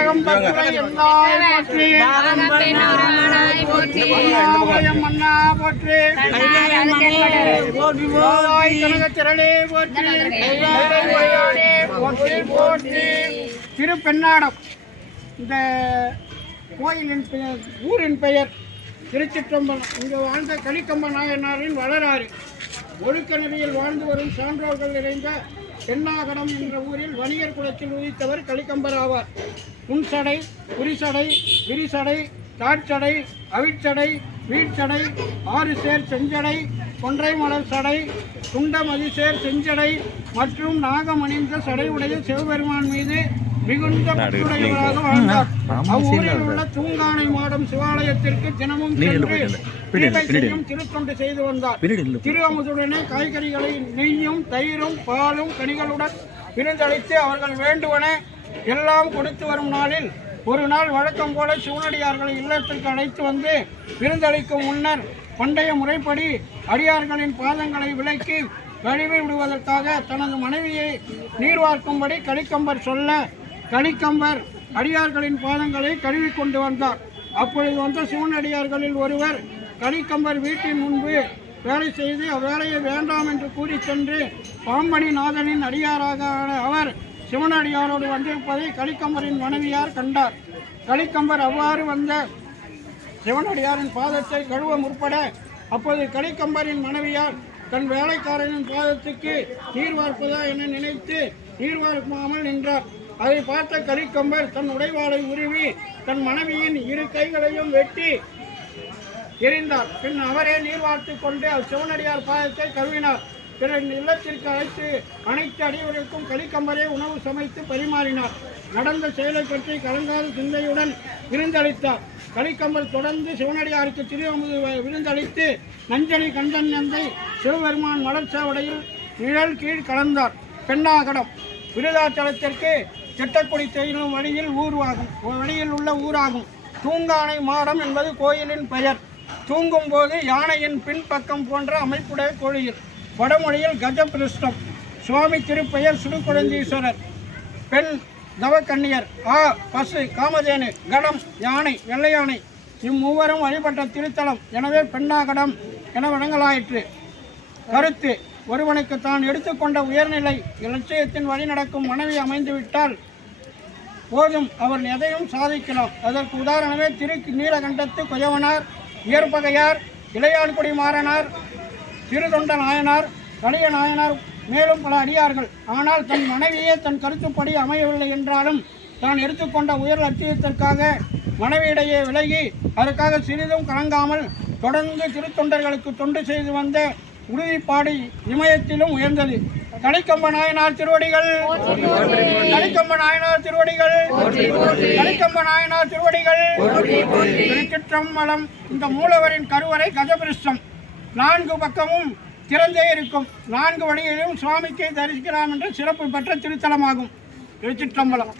ஏகம்பத்துரை எந்தாய் போற்றி மன்னா போற்றி கனகத்திரளே போற்றி போற்றி போற்றி. திருப்பெண்ணாடம் இந்த கோயிலின் பெயர், ஊரின் பெயர் திருச்சிற்றம்பலம். இங்கு வாழ்ந்த கலிக்கம்ப நாயனாரின் வளராறு. ஒழுக்க நெறியில் வாழ்ந்து வரும் சான்றோர்கள் நிறைந்த பெண்ணாகடம் என்ற ஊரில் வணிகர் குலத்தில் உதித்தவர் கலிக்கம்பர் ஆவார். புன்சடை, புரிசடை, விரிசடை, தாட்சடை, அவிச்சடை, வீழ்ச்சடை, ஆறு சேர் செஞ்சடை, கொன்றை மலர் சடை, துண்டமதிசேர் செஞ்சடை மற்றும் நாகமணிந்த சடை உடைய சிவபெருமான் மீது மிகுந்த பற்றுடையவராக வாழ்ந்தார். அவ்வூரில் உள்ள தூங்கானை மாடம் சிவாலயத்திற்கு தினமும் செய்யும் திருத்தொண்டு செய்து வந்தார். திரு அமுதுடனே காய்கறிகளை நெய்யும் தயிரும் பாலும் கனிகளுடன் விருந்தளித்து அவர்கள் வேண்டுவன எல்லாம் கொடுத்து வரும் நாளில் ஒரு நாள் வழக்கம் போல சிவனடியார்களை இல்லத்திற்கு அழைத்து வந்து விருந்தளிக்கும் முன்னர் பண்டைய முறைப்படி அடியார்களின் பாதங்களை விலக்கி கழுவி விடுவதற்காக தனது மனைவியை நீர்வார்க்கும்படி கலிக்கம்பர் சொல்ல கலிக்கம்பர் அடியார்களின் பாதங்களை கழுவி கொண்டு வந்தார். அப்பொழுது வந்த சிவனடியார்களில் ஒருவர் கலிக்கம்பர் வீட்டின் முன்பு வேலை செய்து அவ்வேலையை வேண்டாம் என்று கூறி சென்று பாம்பணிநாதனின் அடியாராக அவர் சிவனடியாரோடு வந்திருப்பதை கலிக்கம்பரின் மனைவியார் கண்டார். கலிக்கம்பர் அவ்வாறு வந்த சிவனடியாரின் பாதத்தை கழுவ முற்பட அப்போது கலிக்கம்பரின் மனைவியார் தன் வேலைக்காரனின் பாதத்துக்கு நீர் வார்ப்பதா என நினைத்து நீர் வார்க்காமல் நின்றார். அதை பார்த்த கலிக்கம்பர் தன் உடைவாளை உருவி தன் மனைவியின் இரு கைகளையும் வெட்டி எறிந்தார். பின் அவரே நீர் வார்த்து கொண்டு சிவனடியார் பாதத்தை கழுவினார். பிறகு இல்லத்திற்கு அழைத்து அனைத்து அடியவர்களுக்கும் கலிக்கம்பரே உணவு சமைத்து பரிமாறினார். நடந்த செயலை பற்றி கலங்காத சிந்தையுடன் விருந்தளித்தார். கலிக்கம்பர் தொடர்ந்து சிவனடியாருக்கு திரு அமுது விருந்தளித்து நஞ்சனி கண்டன் நந்தை சிவபெருமான் மலர்ச்சாவடையில் நிழல் கீழ் கலந்தார். பெண்ணாகடம் விருதாச்சலத்திற்கு திட்டக்குடி செய்யும் வழியில் உள்ள ஊராகும். தூங்கானை மாடம் என்பது கோயிலின் பெயர். தூங்கும் போது யானையின் பின்பக்கம் போன்ற அமைப்புடைய கோயில். வடமொழியில் கஜபிருஷ்டம். சுவாமி திருப்பெயர் சுடுகுழந்தீஸ்வரர். பெண் நவக்கன்னியர். பசு, காமதேனு, கடம், யானை, வெள்ளை யானை இம்மூவரும் வழிபட்ட திருத்தலம். எனவே பெண்ணாகடம் என வழங்கலாயிற்று. கருத்து: ஒருவனுக்கு தான் எடுத்துக்கொண்ட உயர்நிலை இலட்சியத்தின் வழி நடக்கும் மனைவி அமைந்துவிட்டால் போதும், அவர் எதையும் சாதிக்கலாம். அதற்கு உதாரணமே நீலகண்டத்து குயவனார், இயற்பகையார், இளையான்குடி மாறனார், திருதொண்ட நாயனார், கலிய நாயனார், மேலும் பல அடியார்கள். ஆனால் தன் மனைவியே தன் கருத்துப்படி அமையவில்லை என்றாலும் தான் எடுத்துக்கொண்ட உயர் லட்சியத்திற்காக மனைவியிடையே விலகி அதற்காக சிறிதும் கலங்காமல் தொடர்ந்து திருத்தொண்டர்களுக்கு தொண்டு செய்து வந்த உறுதிப்பாடு இமயத்திலும் உயர்ந்தது. கலிக்கம்ப நாயனார் திருவடிகள், கலிக்கம்ப நாயனார் திருவடிகள், கலிக்கம்ப நாயனார் திருவடிகள். திருச்சிற்றம்பலம். இந்த மூலவரின் கருவறை கஜபிருஷ்டம். 4 பக்கமும் திறந்தே இருக்கும். 4 வழியிலும் சுவாமிக்கு தரிசிக்கலாம் என்ற சிறப்பு பெற்ற திருத்தலமாகும். திருச்சிற்றம்பலம்.